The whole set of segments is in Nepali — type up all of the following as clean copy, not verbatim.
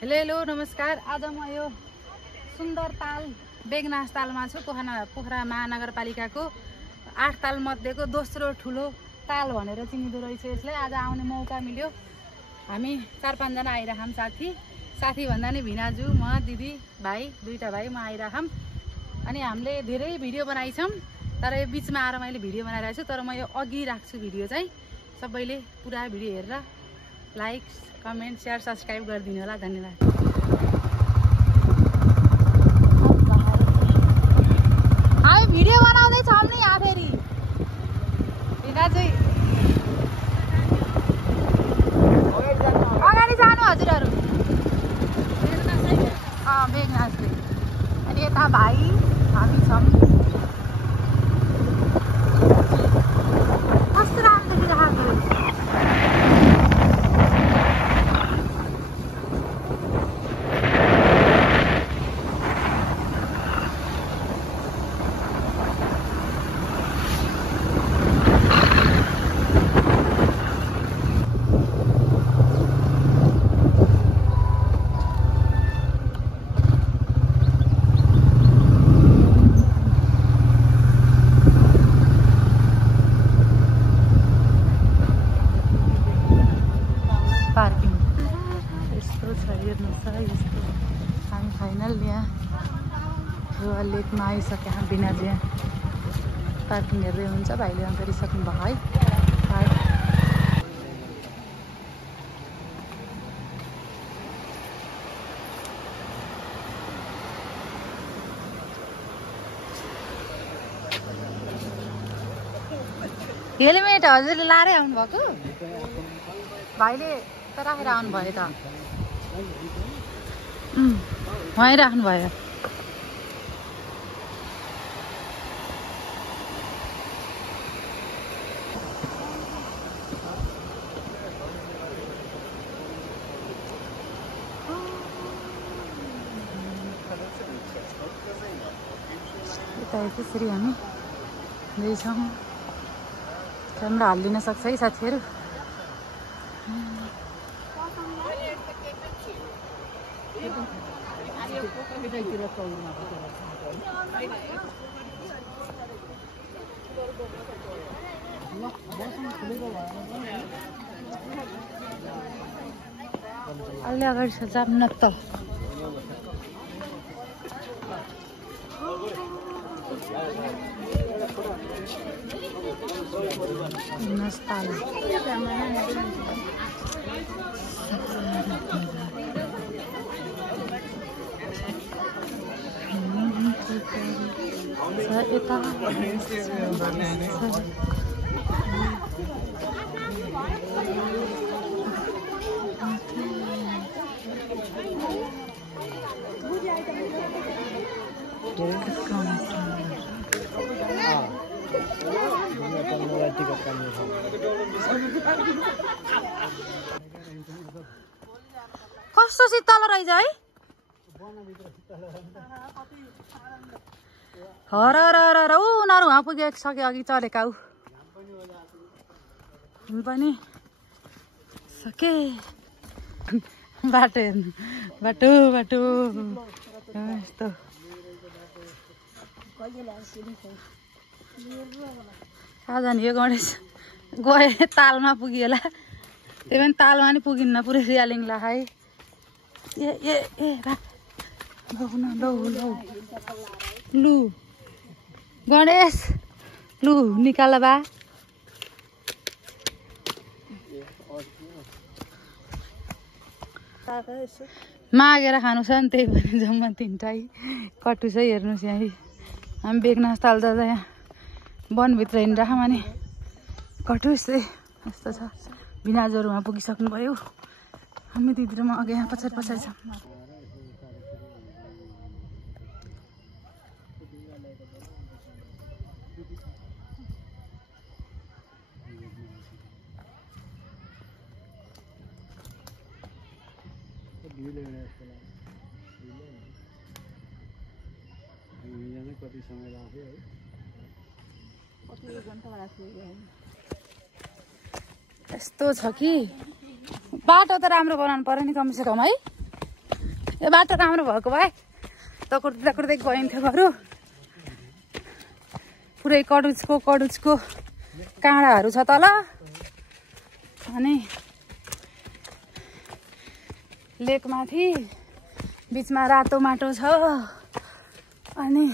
हेलो नमस्कार। आज म यो सुन्दर ताल बेगनास तालमा छु। पोखरा महानगरपालिकाको 8 ताल मध्येको दोस्रो ठुलो ताल भनेर चिनिँदो रहेछ यसलाई। आज आउने मौका मिल्यो। हामी 4-5 जना आइराखौँ। साथी भन्दा नि भिनाजु, म, दिदी, भाइ, दुईटा भाइ म आइराखौँ। अनि हामीले धेरै भिडियो बनाइछौँ, तर यो बिचमा आएर मैले भिडियो बनाइरहेको छु। तर म यो अघि राख्छु भिडियो चाहिँ। सबैले पुरा भिडियो हेरेर लाइक, कमेन्ट, शेयर, सब्सक्राइब गरिदिनु होला। धन्यवाद। हामी भिडियो बनाउँदै छौँ नि यहाँ फेरि। भिनाजु अगाडि जानु हजुरहरू। बेगनासले। अनि यता भाइ हामी छौँ। कस्तो राम्रो देखिरहेको। पार्किङ यस्तो छ, हेर्नुहोस् है। यस्तो हामी फाइनल यहाँ रुवा लेकमा आइसक्यो। भिनाजु यहाँ पार्किङ हेर्दै हुन्छ। भाइले अन्त गरिसक्नु भयो है। हेलमेट हजुरले लाएरै आउनुभएको? भाइले त राखेर आउनुभयो त। वहीँ राख्नुभयो। यता त्यसरी हामी हुँदैछौँ। क्यामेरा हालिदिन सक्छ है साथीहरू। अलि अगाडि छ, जाऊँ न त। कस्तो शीतल रहेछ है। हर उनीहरू वहाँ पुगिसक्यो अघि चलेका। पनि सके बाटो हेर्नु। बाटो यस्तो कहाँ जाने यो गणेश। गए तालमा पुग्यो होला। त्यही पनि तालमा नि पुगिन्न, पुरै रियालिङ लाखाइ। लु गणेश, लु निकाल बा। मागेर खानु छ नि, त्यही भएर जम्मा 3टा कटु छ। हेर्नुहोस् यहाँ हामी बेगनास ताल जाँदा यहाँ वनभित्र हिँडिराखौँ। अनि कटुस यस्तो छ। भिनाजुहरूमा पुगिसक्नुभयो। हामी दिदी र म अघि यहाँ पछाडि छौँ। कति समय लाग्यो है? यस्तो छ कि बाटो त राम्रो बनाउनु पर्यो नि कमसेकम है। यो बाटो राम्रो भएको भए तकुर्दै गइन्थ्यो बरु पुरै कडुचको काँडाहरू छ तल अनि लेकमाथि बिचमा रातो माटो छ अनि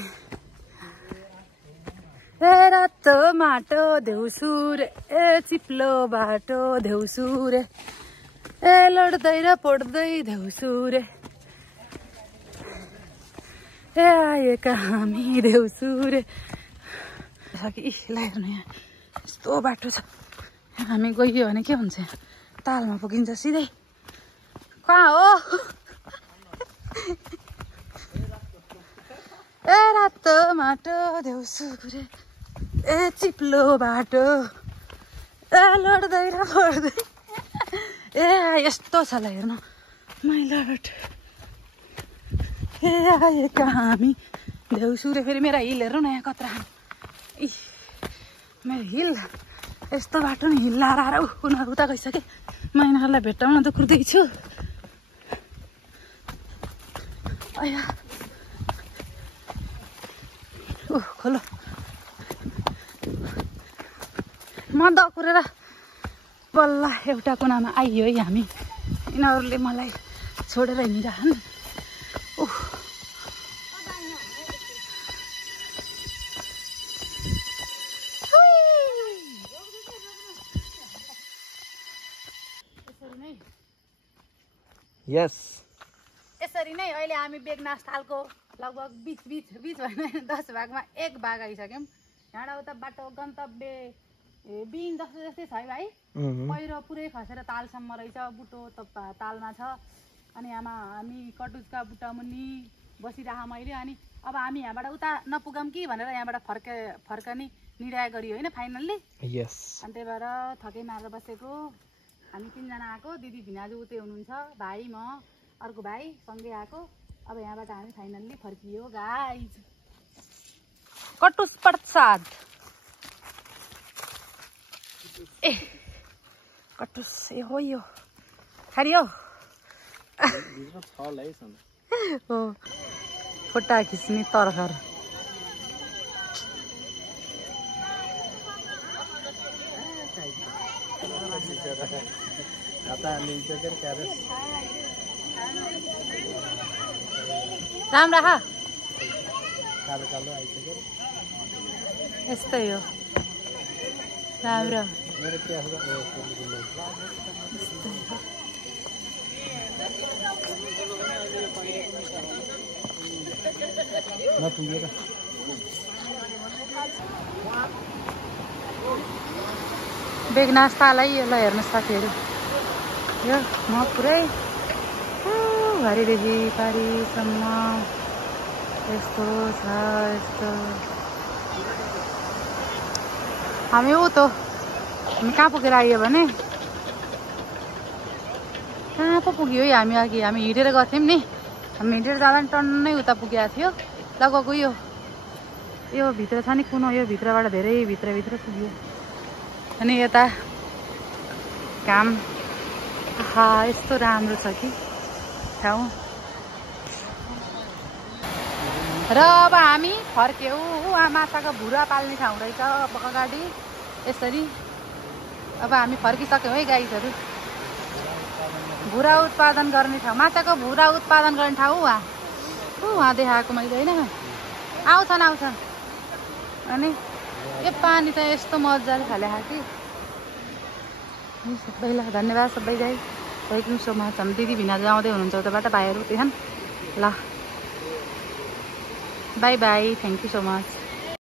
ए रातो माटो देउसुर ए चिप्लो बाटो देउसुर ए लड्दै र पड्दै देउसुर ए आएका हामी देउसुर हेर्नु यहाँ यस्तो बाटो छ हामी गइयो भने के हुन्छ तालमा पुगिन्छ सिधै कहाँ हो ए रातो माटो देउसुर ए चिप्लो बाटो ए लड्दै र पड्दै ए यस्तो छ ल हेर्नु मैलाट ए आएका हामी देउसुरे फेरि मेरा हिल हेर्नु न यहाँ कत्रा मेरो हिल यस्तो बाटो नि हिल लाएर उनीहरू उता गइसके म यिनीहरूलाई भेट्टाउन त कुर्दैछु खोलो म दकुरेर बल्ल एउटा कुनामा आइयो है हामी यिनीहरूले मलाई छोडेर हिँडिरहन् यसरी नै अहिले हामी बेगनास तालको लगभग बिच भएन 10 भागमा 1 भाग आइसक्यौँ यहाँ उता बाटो गन्तव्य बिन जस्तै छ है भाइ पहिरो पुरै खसेर तालसम्म रहेछ बुटो तालमा छ अनि यहाँ हामी कटुचका बुट्टा मुनि बसिरह मैले अनि अब हामी यहाँबाट उता नपुगौँ कि भनेर यहाँबाट फर्कने निर्णय गरियो होइन फाइनल्ली अनि त्यही भएर थकै मारेर बसेको हामी 3 जना आएको दिदी भिनाजु उतै हुनुहुन्छ भाइ म अर्को भाइ सँगै आएको अब यहाँबाट हामी फाइनल्ली फर्कियो गाइज कटुस प्रसाद ए कटुस ए हो यो खारियो हो फोटा खिच्ने तरखर राम्रो खा यस्तै हो राम्रो बेगनास तालै ल हेर्नुहोस् साथीहरू यो म पुरै घरिदेखि पारिसम्म यस्तो छ यस्तो हामी हामी कहाँ पुगेर आयो भने कहाँ पो पुग्यो है हामी अघि हामी हिँडेर गएको थियौँ नि हामी हिँडेर जाँदा नि टन्नै उता पुगेको थियो लगभग यो भित्र छ नि कुनो यो भित्रबाट धेरै भित्र पुग्यो अनि यता घाम यस्तो राम्रो छ कि ठाउँ र अब हामी फर्क्यौँ उहाँ माछाको भुरा पाल्ने ठाउँ रहेछ अगाडि यसरी अब हामी फर्किसक्यौँ है गाईहरू भुरा उत्पादन गर्ने ठाउँ माछाको भुरा उत्पादन गर्ने ठाउँ उहाँ देखाएको मैले होइन आउँछन् अनि यो पानी त यस्तो मजाले खाले कि सबैलाई धन्यवाद सबै गाई थ्याङ्क यू सो मच हामी दिदी भिनाजु आउँदै हुनुहुन्छ उताबाट भाइहरू त्यहाँ ल by by thank you so much